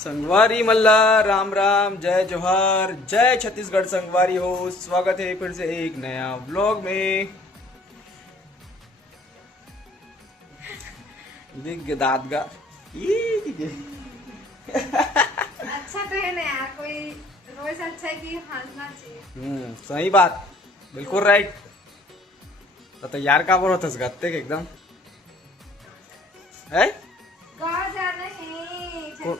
संगवारी मल्ला राम राम, जय जोहार, जय छत्तीसगढ़ संगवारी हो। स्वागत है फिर से एक नया व्लॉग में। दादगा अच्छा तो है ना यार, कोई रोज अच्छा है कि हंसना चाहिए। सही बात, बिल्कुल राइट। तो तैयार का बोल होता गत्ते के एकदम है। गाँव जाना है छठी में।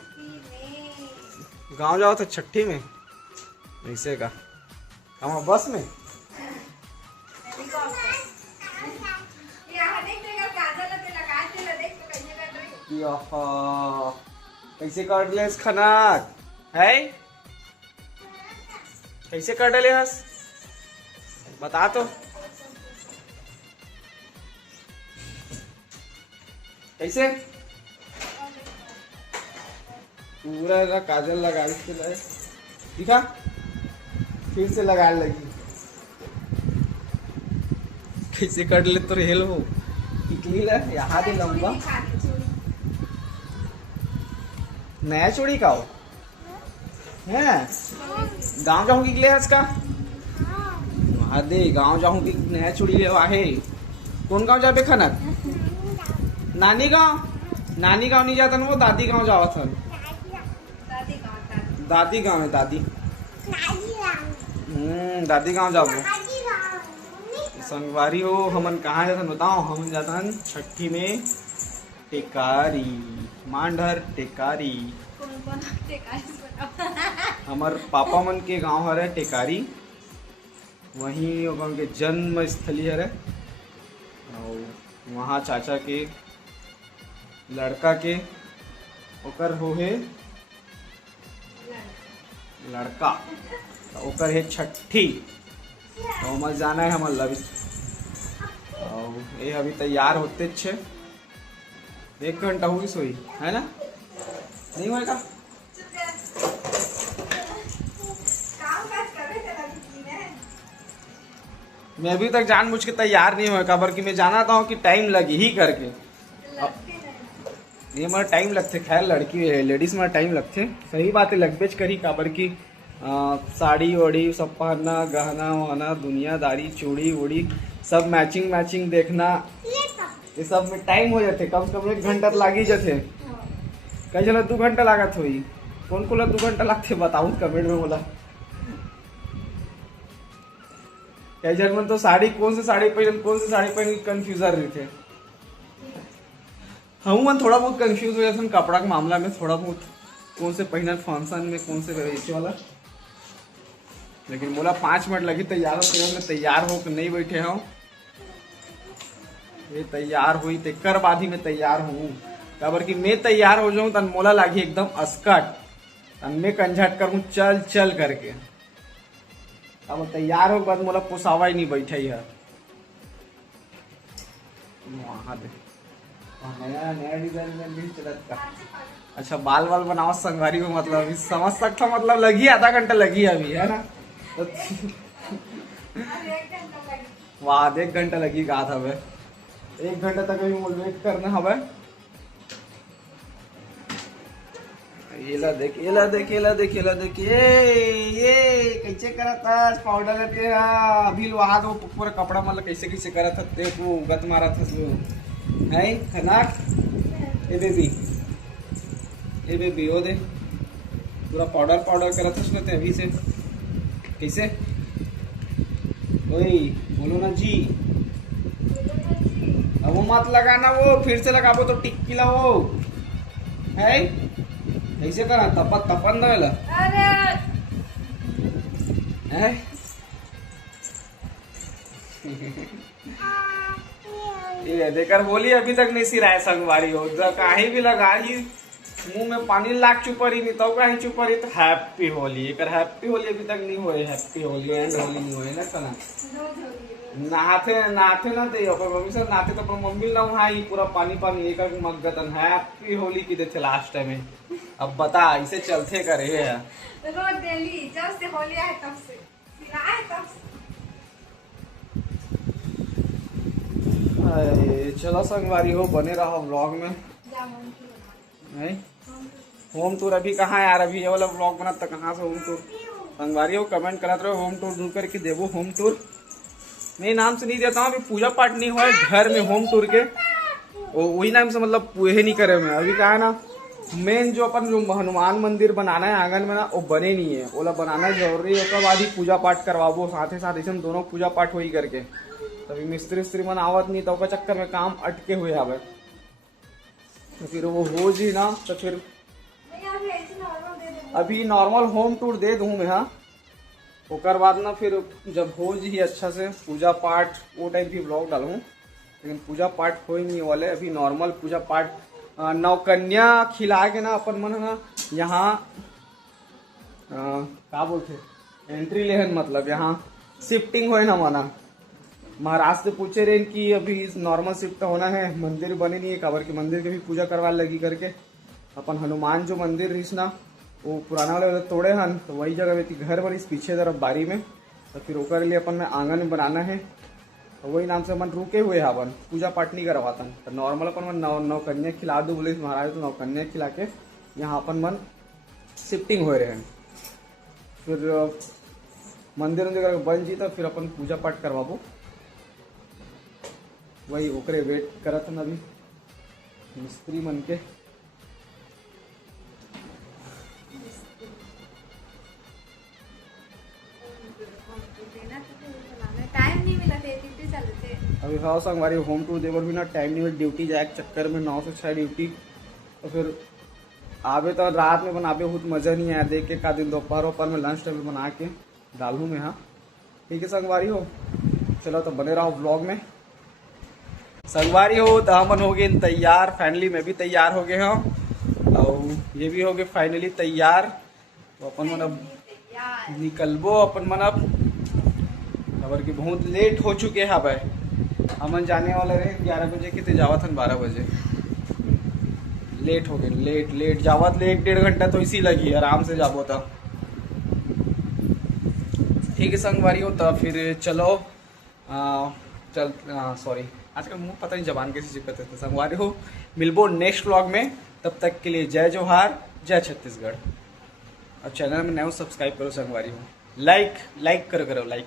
गांव जाओ तो छठी में ऐसे का हम बस में। यहाँ देख तेरा काजल ते लगा के ला, देख तो कैसे कर रही है। याहा, कैसे काट ले खनाक है, कैसे काट ले हस बता तो। कैसे पूरा ना काजल लगा के लाए, दिखा फिर से लगा लगी। कैसे काट ले तो रेल हो टिकली ला यहाँ दे लंबा। नया चूड़ी का हो है। गांव जाऊंगी ले आज का वहां दे गांव जाऊंगी नया चूड़ी ले आहे। कौन गांव जाबे खनक? नानी गांव। नानी गांव नहीं जाता ना, वो दादी गांव जावा था। दादी गांव है दादी। दादी गांव जाबो। संगवारी हो हमन कहाँ जाता बताओ। हम जाता छठी में टेकारी, मांडर टेकारी। हमार पापा मन के गांव हरे टेकारी, वहीं उनके जन्म स्थली हरे। और वहाँ चाचा के लड़का के ओकर हो है लड़का, तो ओकर है छठी। तो हमार जाना है हमार लवी। और ये अभी तैयार होते छे, 1 घंटा होगी सोई है ना, नहीं होएगा। मैं अभी तक जानबूझ के तैयार नहीं होएगा, बल्कि मैं जाना था कि टाइम लगी ही करके। ये हमारा टाइम लगते, खैर लड़की है लेडीज में टाइम लगते। सही बात है, लगबेज करी काबर की साड़ी वाड़ी सब पहनना, गहना वहना दुनियादारी, चूड़ी वूड़ी सब मैचिंग मैचिंग देखना, ये सब में टाइम हो जाते। कम से कम 1 घंटा लग ही जाते। कहीं चलो 2 घंटा लागत हुई। कौन को 2 घंटा लगते बताऊ कमेंट में बोला। कई जन में तो साड़ी कौन सी साड़ी पहन कंफ्यूजन रही थे। हम मन थोड़ा बहुत कंफ्यूज हो जाते कपड़ा के मामला में, थोड़ा बहुत कौन से पहनल फंक्शन में, कौन से वेचे वाला। लेकिन बोला 5 मिनट लगी तैयार हो। मैं तैयार हो नहीं बैठे हूँ, ये तैयार हुई तेकर बाद ही मैं तैयार हूँ। काबर कि मैं तैयार हो जाऊँ तन मोला लागी एकदम अस्कट, तन मैं कंझट करूँ चल चल करके। अब तैयार हो बाद मोला पोसावा ही नहीं बैठा है। वहाँ दे नया नया डिजाइन भी चलता। अच्छा बाल वाल बनाओ संगवारी हो, मतलब समझ सकता, मतलब लगी आधा घंटा लगी अभी है ना। तो वाह 1 घंटा लगी गा था। 1 घंटा तक अभी वेट करना हवे। येला देख ये कैसे करत है पाउडर लेते अभी वहा दो पूरा कपड़ा मतलब कैसे कैसे करत है ते को गत मारत है खनाक। ए बेबी ओ दे पूरा पाउडर करत है ना ते अभी से कैसे। ओए बोलो ना जी, अब वो मत लगाना, वो फिर से लगाबो तो टिक्की ला वो है। ऐसे करा तपन दला। अरे ये देकर बोली अभी तक नहीं सिराए संगवारी हो। कहीं भी लगा ही मुंह में पानी लाग चुपरी नहीं तो कहीं चुपरी। तो हैप्पी होली, एक हैप्पी होली अभी तक नहीं हुए। हैप्पी होली एंड होली नहीं हुए ना सना। नहाते ना ते मम्मी से नहाते तो मम्मी ना वहाँ पूरा पानी एक मगतन हैप्पी होली की देते लास्ट में। अब बता इसे चलते करे है रोज डेली जब से होली आए तब से सिराए तब से। चलो संगवारी हो, बने रहो व्लॉग में। नहीं होम टूर अभी कहाँ है यार, अभी ये वाला ब्लॉग बना तो कहाँ से होम टूर। संगवारी हो कमेंट कराते रहो होम टूर ढूंढ करके देवो होम टूर। मैं नाम से नहीं देता हूँ, अभी पूजा पाठ नहीं हुआ है घर में होम टूर के, वही नाम से मतलब पूरे नहीं करे मैं। अभी कहा है ना, मेन जो अपन जो हनुमान मंदिर बनाना है आंगन में ना, वो बने नहीं है, ओला बनाना जरूरी है। उसके बाद ही पूजा पाठ करवाबो, साथ ही साथ इसमें दोनों पूजा पाठ वही करके। तभी मिस्त्री स्त्री मन आवत नहीं तो चक्कर में काम अटके हुए आवे, तो फिर वो हो जी ना तो फिर नहीं अभी ऐसे नॉर्मल दे दे। अभी नॉर्मल होम टूर दे दूँ मैं। हाँ, ओकर बाद ना फिर जब हो जी अच्छा से पूजा पाठ वो टाइम भी ब्लॉग डालूँ, लेकिन पूजा पाठ हो ही नहीं वाले। अभी नॉर्मल पूजा पाठ नवकन्या खिला के ना अपन मन ना यहाँ क्या बोलते एंट्री लेहन, मतलब यहाँ शिफ्टिंग होए ना माना। महाराज से पूछे रहे कि अभी नॉर्मल शिफ्ट होना है, मंदिर बने नहीं है काबर की मंदिर के भी पूजा करवा लगी करके। अपन हनुमान जो मंदिर रही ना वो पुराना वाले तोड़े हन, तो वही जगह में घर बनी पीछे तरफ बारी में, तो फिर ओकर लिए अपन में आंगन बनाना है, तो वही नाम से अपन रुके हुए हैं। अपन पूजा पाठ नहीं करवाता, तो नॉर्मल अपन मन नवकन्या खिला दो बोले महाराज, तो नवकन्या खिला के यहाँ अपन मन शिफ्टिंग हो रहे हैं। फिर मंदिर वंदिर बन जी तो फिर अपन पूजा पाठ करवाबो, वही ओकरे वेट करत हन अभी मिस्त्री मन के। टाइम नहीं मिला थे, ड्यूटी चलते। अभी हाँ संगवारी होम टूर देवर भी ना टाइम नहीं मिला, ड्यूटी जाए के चक्कर में 9 से 6 ड्यूटी, तो फिर आवे तो रात में बनाबे बहुत मजा नहीं आया। देख के का दिन दोपहर में लंच टाइम बना के डालूँ मैं। हाँ ठीक है संगवारी हो, चलो तो बने रहो ब्लॉग में। संगवारी हो तो हमन हो गए तैयार, फाइनली मैं भी तैयार हो गए हूँ और ये भी हो गए फाइनली तैयार। तो अपन मन अब निकलबो, अपन मन अब खबर की बहुत लेट हो चुके हैं भाई। हमन जाने वाले रहे 11 बजे कितने जावत हन 12 बजे, लेट हो गए। लेट जावत ले 1-1.5 घंटा तो इसी लगी, आराम से जाबो था। ठीक है संगवारी हो तो फिर चलो सॉरी आजकल मुंह पता नहीं जबान कैसी चिपकते थे। संगवारी हो मिलबो नेक्स्ट व्लॉग में, तब तक के लिए जय जोहार, जय छत्तीसगढ़। और चैनल में नए सब्सक्राइब करो संगवारी हो, लाइक करो लाइक।